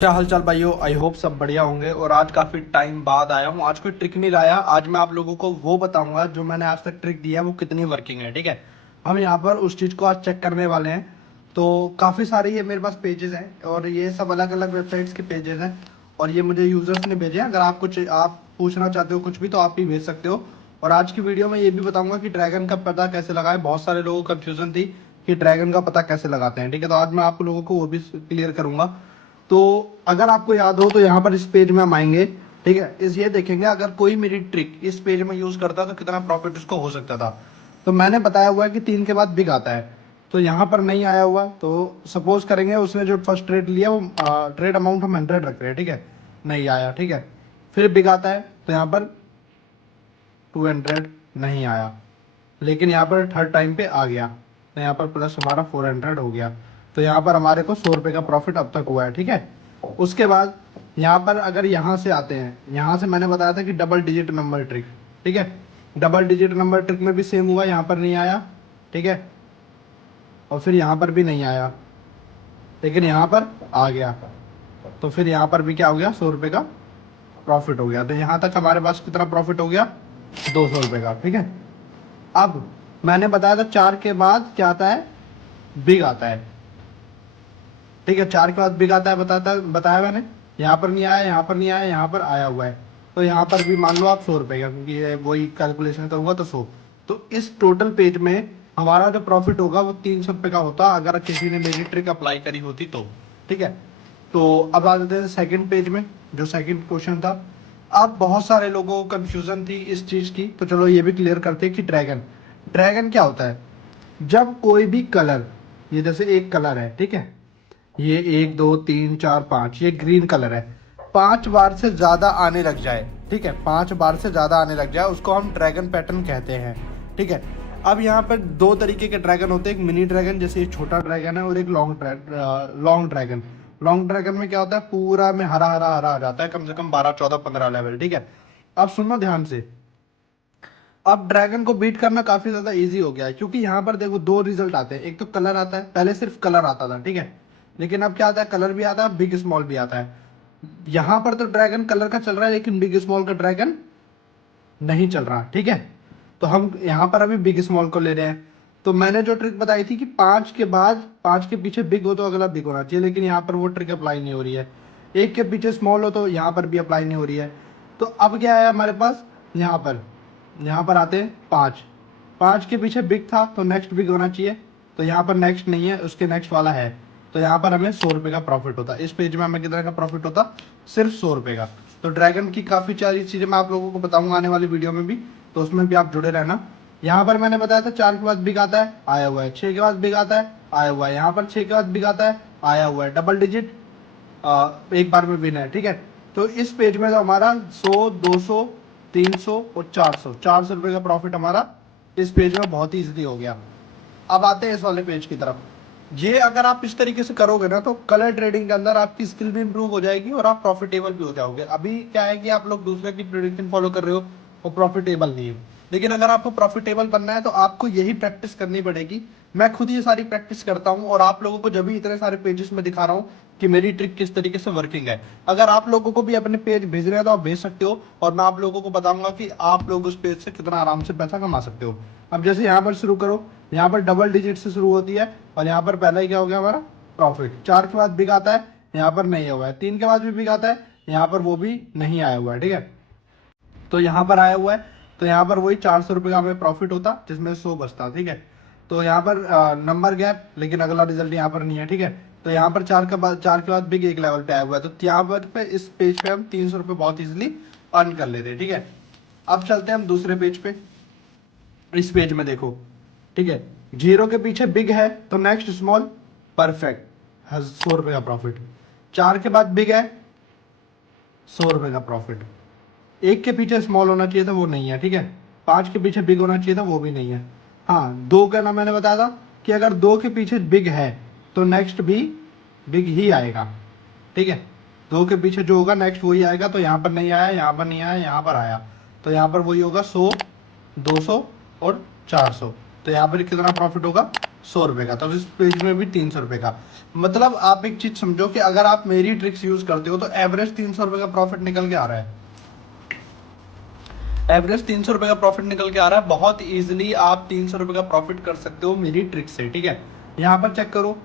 क्या हालचाल भाइयों। आई होप सब बढ़िया होंगे। और आज काफी टाइम बाद आया हूँ। आज कोई ट्रिक नहीं लाया। आज मैं आप लोगों को वो बताऊंगा जो मैंने आज तक ट्रिक दिया है वो कितनी वर्किंग है। ठीक है, हम यहाँ पर उस चीज को आज चेक करने वाले हैं। तो काफी सारे ये मेरे पास पेजेस हैं और ये सब अलग अलग वेबसाइट्स के पेजेस हैं और ये मुझे यूजर्स ने भेजे हैं। अगर आप कुछ आप पूछना चाहते हो कुछ भी तो आप भी भेज सकते हो। और आज की वीडियो में ये भी बताऊंगा कि ड्रैगन का पता कैसे लगाएं। बहुत सारे लोगों को कंफ्यूजन थी कि ड्रैगन का पता कैसे लगाते हैं। ठीक है, तो आज मैं आप लोगों को वो भी क्लियर करूंगा। तो अगर आपको याद हो तो यहाँ पर इस पेज में हम आएंगे। ठीक है, इस ये देखेंगे अगर कोई मेरी ट्रिक इस पेज में यूज करता तो कितना प्रॉफिट उसको हो सकता था। तो मैंने बताया हुआ है कि 3 के बाद बिग आता है। तो यहाँ पर नहीं आया हुआ तो सपोज करेंगे उसने जो फर्स्ट ट्रेड लिया वो ट्रेड अमाउंट हम 100 रख रहे हैं। ठीक है, नहीं आया। ठीक है, फिर बिग आता है तो यहाँ पर 200 नहीं आया, लेकिन यहाँ पर थर्ड टाइम पे आ गया तो यहाँ पर प्लस हमारा 400 हो गया। तो यहाँ पर हमारे को 100 रुपए का प्रॉफिट अब तक हुआ है। ठीक है, उसके बाद यहाँ पर अगर यहाँ से आते हैं, यहाँ से मैंने बताया था कि डबल डिजिट नंबर ट्रिक। ठीक है, डबल डिजिट नंबर ट्रिक में भी सेम हुआ, यहाँ पर नहीं आया। ठीक है, और फिर यहाँ पर भी नहीं आया, लेकिन यहाँ पर आ गया। तो फिर यहाँ पर भी क्या हो गया, 100 रुपए का प्रॉफिट हो गया। तो यहाँ तक हमारे पास कितना प्रॉफिट हो गया, 200 रुपए का। ठीक है, अब मैंने बताया था 4 के बाद क्या आता है, बिग आता है। ठीक है, 4 के बाद बिग आता है, बताया मैंने। यहाँ पर नहीं आया, यहाँ पर नहीं आया, यहाँ पर आया हुआ है। तो यहाँ पर भी मान लो आप 100 रुपए का, क्योंकि ये वही कैलकुलेशन करूंगा तो 100। तो इस टोटल पेज में हमारा जो प्रॉफिट होगा वो 300 रुपए का होता अगर किसी ने मेरी ट्रिक अप्लाई करी होती तो। ठीक है, तो अब आ जाते हैं सेकंड पेज में, जो सेकंड क्वेश्चन था। अब बहुत सारे लोगों को कंफ्यूजन थी इस चीज की, तो चलो ये भी क्लियर करते हैं कि ड्रैगन ड्रैगन क्या होता है। जब कोई भी कलर, ये जैसे एक कलर है, ठीक है, ये 1 2 3 4 5, ये ग्रीन कलर है, 5 बार से ज्यादा आने लग जाए। ठीक है, 5 बार से ज्यादा आने लग जाए उसको हम ड्रैगन पैटर्न कहते हैं। ठीक है, अब यहाँ पर 2 तरीके के ड्रैगन होते हैं, एक मिनी ड्रैगन जैसे ये छोटा ड्रैगन है और एक लॉन्ग ड्रैगन। लॉन्ग ड्रैगन में क्या होता है, पूरा में हरा हरा हरा आ जाता है, कम से कम 12 14 15 लेवल। ठीक है, अब सुनो ध्यान से। अब ड्रैगन को बीट करना काफी ज्यादा इजी हो गया है, क्योंकि यहाँ पर देखो 2 रिजल्ट आते हैं। एक तो कलर आता है, पहले सिर्फ कलर आता था। ठीक है, लेकिन अब क्या आता है, कलर भी आता है, बिग स्मॉल भी आता है। यहाँ पर तो ड्रैगन कलर का चल रहा है लेकिन बिग स्मॉल का ड्रैगन नहीं चल रहा। ठीक है, तो हम यहाँ पर अभी बिग स्मॉल को ले रहे हैं। तो मैंने जो ट्रिक बताई थी कि 5 के बाद 5 के पीछे बिग हो तो अगला बिग होना चाहिए, लेकिन यहाँ पर वो ट्रिक अप्लाई नहीं हो रही है। 1 के पीछे स्मॉल हो तो यहाँ पर भी अप्लाई नहीं हो रही है। तो अब क्या है हमारे पास, यहाँ पर आते हैं 5। 5 के पीछे बिग था तो नेक्स्ट बिग होना चाहिए, तो यहाँ पर नेक्स्ट नहीं है, उसके नेक्स्ट वाला है। तो यहाँ पर हमें 100 रुपए का प्रॉफिट होता। इस पेज में हमें कितना का प्रॉफिट होता, सिर्फ 100 रुपए का। तो ड्रैगन की काफी सारी चीजें मैं आप लोगों को बताऊंगा आने वाली वीडियो में भी, तो उसमें भी आप जुड़े रहना। यहाँ पर मैंने बताया था 4 के बाद बिग आता है, आया हुआ है। 6 के बाद बिग आता है, आया हुआ है। यहाँ पर 6 के बाद बिग आता है, आया हुआ है। डबल डिजिट एक बार में विन है। ठीक है, तो इस पेज में तो हमारा 100 200 300 और 400 रुपए का प्रॉफिट हमारा इस पेज में बहुत ही इजीली हो गया। अब आते हैं इस वाले पेज की तरफ। ये अगर आप इस तरीके से करोगे ना तो कलर ट्रेडिंग के अंदर आपकी स्किल भी इंप्रूव हो जाएगी और आप प्रॉफिटेबल भी हो जाओगे। अभी क्या है कि आप लोग दूसरे की प्रेडिक्शन फॉलो कर रहे हो और प्रॉफिटेबल नहीं हो, लेकिन अगर आपको प्रॉफिटेबल बनना है तो आपको यही प्रैक्टिस करनी पड़ेगी। मैं खुद ये सारी प्रैक्टिस करता हूँ और आप लोगों को जब भी इतने सारे पेजेस में दिखा रहा हूँ कि मेरी ट्रिक किस तरीके से वर्किंग है। अगर आप लोगों को भी अपने पेज भेजने हैं तो आप भेज सकते हो और मैं आप लोगों को बताऊंगा कि आप लोग उस पेज से कितना आराम से पैसा कमा सकते हो। अब जैसे यहाँ पर शुरू करो, यहाँ पर डबल डिजिट से शुरू होती है और यहाँ पर पहला ही क्या हो गया हमारा प्रॉफिट। 4 के बाद बिग आता है, यहाँ पर नहीं हुआ है। 3 के बाद भी बिग आता है, यहाँ पर वो भी नहीं आया हुआ है। ठीक है, तो यहाँ पर आया हुआ है, तो यहाँ पर वही 400 रुपए का हमें प्रॉफिट होता जिसमें 100 बचता। ठीक है, तो यहाँ पर नंबर गैप, लेकिन अगला रिजल्ट यहाँ पर नहीं है। ठीक है, तो यहाँ पर 4 के बाद बिग एक लेवल पे आया हुआ है, तो यहाँ पर पे इस पेज पे हम 300 रुपए बहुत इजिली अर्न कर लेते हैं। ठीक है, अब चलते हैं हम दूसरे पेज पे। इस पेज में देखो, ठीक है, 0 के पीछे बिग है तो नेक्स्ट स्मॉल, परफेक्ट, 100 रुपए का प्रॉफिट। 4 के बाद बिग है, 100 रुपए का प्रॉफिट। 1 के पीछे स्मॉल होना चाहिए था, वो नहीं है। ठीक है, 5 के पीछे बिग होना चाहिए था, वो भी नहीं है। हाँ, 2 का ना मैंने बताया था कि अगर 2 के पीछे बिग है तो नेक्स्ट भी बिग ही आएगा। ठीक है, 2 के पीछे जो होगा नेक्स्ट वही आएगा। तो यहाँ पर नहीं आया, यहाँ पर नहीं आया, यहाँ पर आया, तो यहाँ पर वही होगा 100 200 और 400। तो यहाँ पर कितना प्रॉफिट होगा, 100 रुपए का, तो इस पेज में भी 300 रुपए का। मतलब आप एक चीज समझो कि अगर आप मेरी ट्रिक्स यूज करते हो तो एवरेज 300 रुपए का प्रॉफिट निकल के आ रहा है। एवरेज 300 रुपए का प्रॉफिट निकल के आ रहा है। बहुत इजीली आप 300 रुपए का प्रॉफिट कर सकते हो मेरी ट्रिक से, ठीक है। यहाँ पर चेक करो,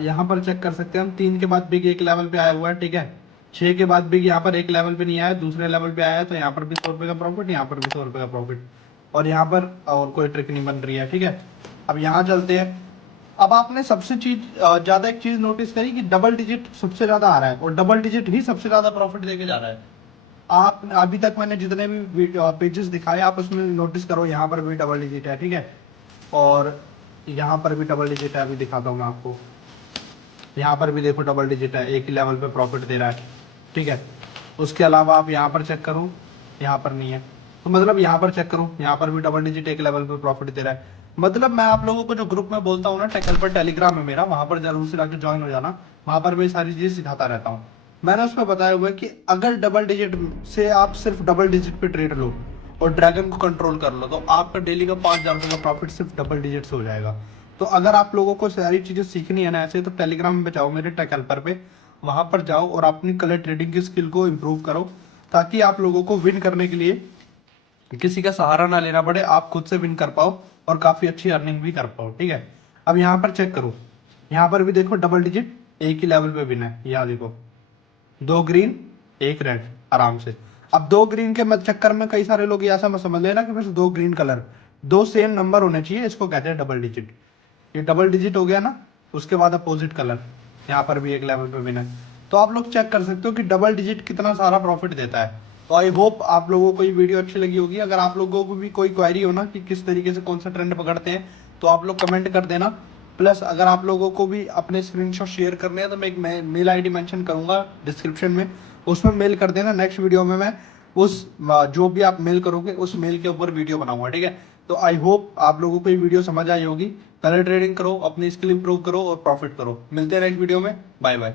यहाँ पर चेक कर सकते हैं हम, 3 के बाद बिग एक लेवल पे आया हुआ है, ठीक है। 6 के बाद बिग यहाँ पर एक लेवल पे नहीं आया, दूसरे लेवल पे आया है, तो यहाँ पर भी 100 रुपए का प्रॉफिट, यहाँ पर भी 100 रुपए का प्रॉफिट, और यहाँ पर और कोई ट्रिक नहीं बन रही है, ठीक है। अब यहाँ चलते हैं। अब आपने सबसे चीज ज्यादा एक चीज नोटिस करी कि डबल डिजिट सबसे ज्यादा आ रहा है, और डबल डिजिट ही सबसे ज्यादा प्रॉफिट देके जा रहा है। आप अभी तक मैंने जितने भी पेजेस दिखाए आप उसमें नोटिस करो, यहाँ पर भी डबल डिजिट है, ठीक है। और यहाँ पर भी डबल डिजिट है, अभी दिखाता हूँ मैं आपको। यहाँ पर भी देखो डबल डिजिट है, एक ही लेवल पे प्रॉफिट दे रहा है, ठीक है। उसके अलावा आप यहाँ पर चेक करो, यहाँ पर नहीं है, तो मतलब यहाँ पर चेक करो, यहाँ पर भी डबल डिजिट एक लेवल पे प्रॉफिट दे रहा है। मतलब मैं आप लोगों को जो ग्रुप में बोलता हूँ ना, टेकल पर टेलीग्राम है मेरा, वहां पर जरूर से जाकर ज्वाइन हो जाना। वहां पर मैं सारी चीजें सिखाता रहता हूँ। मैंने उसमें बताया हुआ है कि अगर डबल डिजिट से आप सिर्फ डबल डिजिट पे ट्रेड लो और ड्रैगन को कंट्रोल कर लो, तो आपका डेली का 5,000 का प्रॉफिट सिर्फ डबल डिजिट से हो जाएगा। तो अगर आप लोगों को सारी चीजें सीखनी है ना ऐसे, तो टेलीग्राम में जाओ मेरे टेक हेल्पर पे, वहां पर जाओ और अपनी कलर ट्रेडिंग की स्किल को इम्प्रूव करो, ताकि आप लोगों को विन करने के लिए किसी का सहारा ना लेना पड़े, आप खुद से विन कर पाओ और काफी अच्छी अर्निंग भी कर पाओ, ठीक है। अब यहाँ पर चेक करो, यहाँ पर भी देखो डबल डिजिट एक ही लेवल पे विन है, यहाँ देखो 2 ग्रीन 1 रेड आराम से। अब 2 ग्रीन के चक्कर में कई सारे लोग ऐसा मत समझ लेना कि बस 2 ग्रीन कलर, 2 सेम नंबर होने चाहिए, इसको कहते हैं डबल डिजिट। ये डबल डिजिट हो गया ना, उसके बाद अपोजिट कलर, यहाँ पर भी एक लेवल पे विन है। तो आप लोग चेक कर सकते हो कि डबल डिजिट कितना सारा प्रॉफिट देता है। तो आई होप आप लोगों को ये वीडियो अच्छी लगी होगी। अगर आप लोगों को भी कोई क्वेरी हो ना कि किस तरीके से कौन सा ट्रेंड पकड़ते हैं, तो आप लोग कमेंट कर देना। प्लस अगर आप लोगों को भी अपने स्क्रीनशॉट शेयर करने हैं, तो मैं एक मेल आईडी मेंशन करूंगा डिस्क्रिप्शन में, उसमें मेल कर देना। नेक्स्ट वीडियो में मैं उस जो भी आप मेल करोगे उस मेल के ऊपर वीडियो बनाऊंगा, ठीक है। तो आई होप आप लोगों को ये वीडियो समझ आई होगी। पहले ट्रेडिंग करो, अपनी स्किल इंप्रूव करो और प्रॉफिट करो। मिलते हैं नेक्स्ट वीडियो में, बाय बाय।